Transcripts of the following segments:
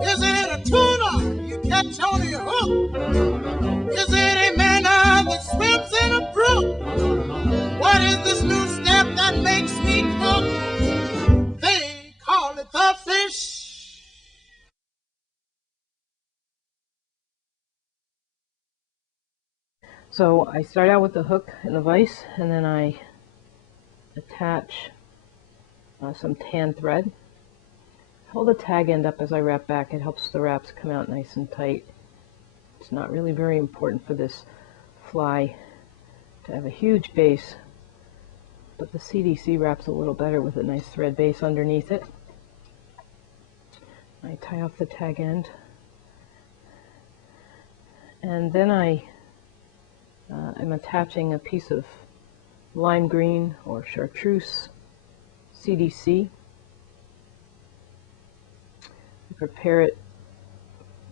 Is it a tuna you catch on your hook? Is it a manna that swims in a brook? What is this new step that makes me cook? They call it the fish. So I start out with the hook and the vise, and then I attach some tan thread. Hold the tag end up as I wrap back. It helps the wraps come out nice and tight. It's not really very important for this fly to have a huge base, but the CDC wraps a little better with a nice thread base underneath it. I tie off the tag end, and then I'm attaching a piece of lime green or chartreuse CDC. I prepare it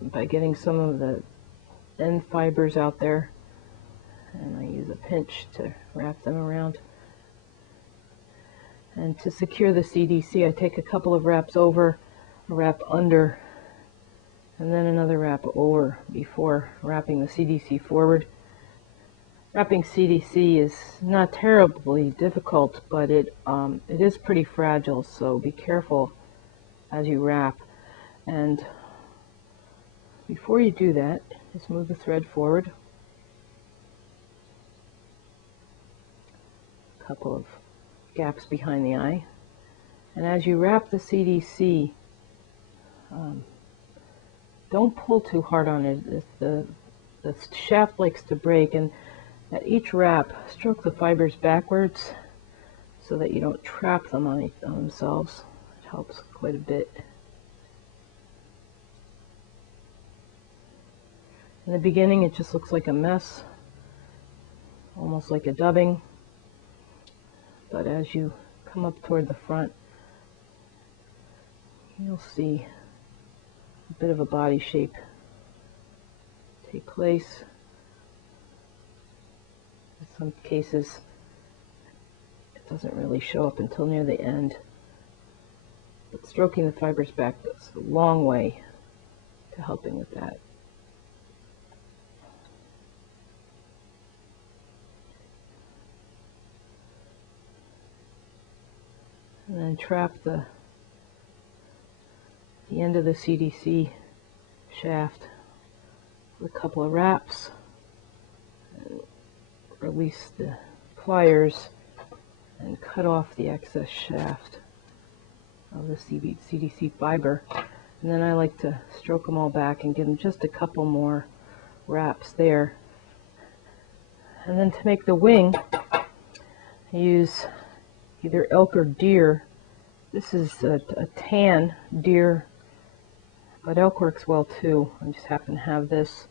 by getting some of the end fibers out there, and I use a pinch to wrap them around. And to secure the CDC, I take a couple of wraps over, a wrap under, and then another wrap over before wrapping the CDC forward. Wrapping CDC is not terribly difficult, but it is pretty fragile, so be careful as you wrap. And before you do that, just move the thread forward. A couple of gaps behind the eye. And as you wrap the CDC, don't pull too hard on it. The shaft likes to break, and at each wrap, stroke the fibers backwards so that you don't trap them on themselves. It helps quite a bit. In the beginning, it just looks like a mess, almost like a dubbing. But as you come up toward the front, you'll see a bit of a body shape take place. In some cases, it doesn't really show up until near the end. But stroking the fibers back goes a long way to helping with that. And then trap the end of the CDC shaft with a couple of wraps. And release the pliers and cut off the excess shaft of the CDC fiber. And then I like to stroke them all back and give them just a couple more wraps there. And then to make the wing, I use either elk or deer. This is a tan deer, but elk works well too. I just happen to have this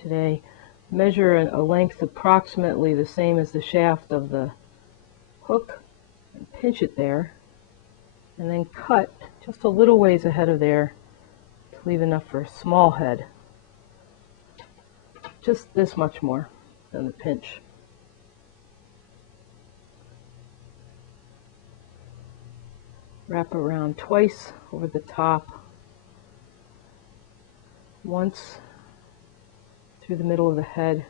today. Measure a length approximately the same as the shaft of the hook and pinch it there, and then cut just a little ways ahead of there to leave enough for a small head. Just this much more than the pinch. Wrap around twice over the top, once through the middle of the head,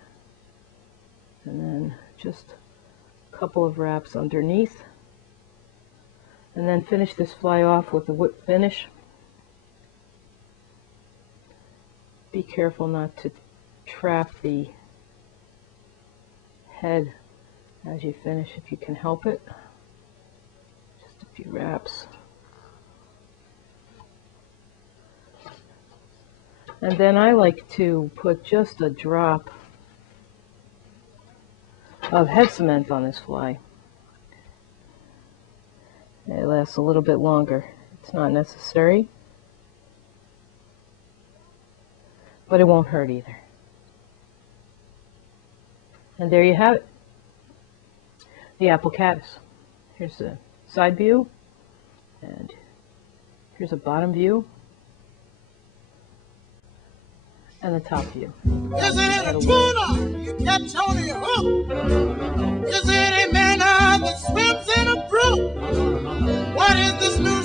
and then just a couple of wraps underneath, and then finish this fly off with a whip finish. Be careful not to trap the head as you finish if you can help it. Just a few wraps. And then I like to put just a drop of head cement on this fly. It lasts a little bit longer. It's not necessary, but it won't hurt either. And there you have it, the apple caddis. Here's the side view, and here's a bottom view, and the top view. Is it a tuna you catch on your hook? Is it a manna that swims in a brook? What is this new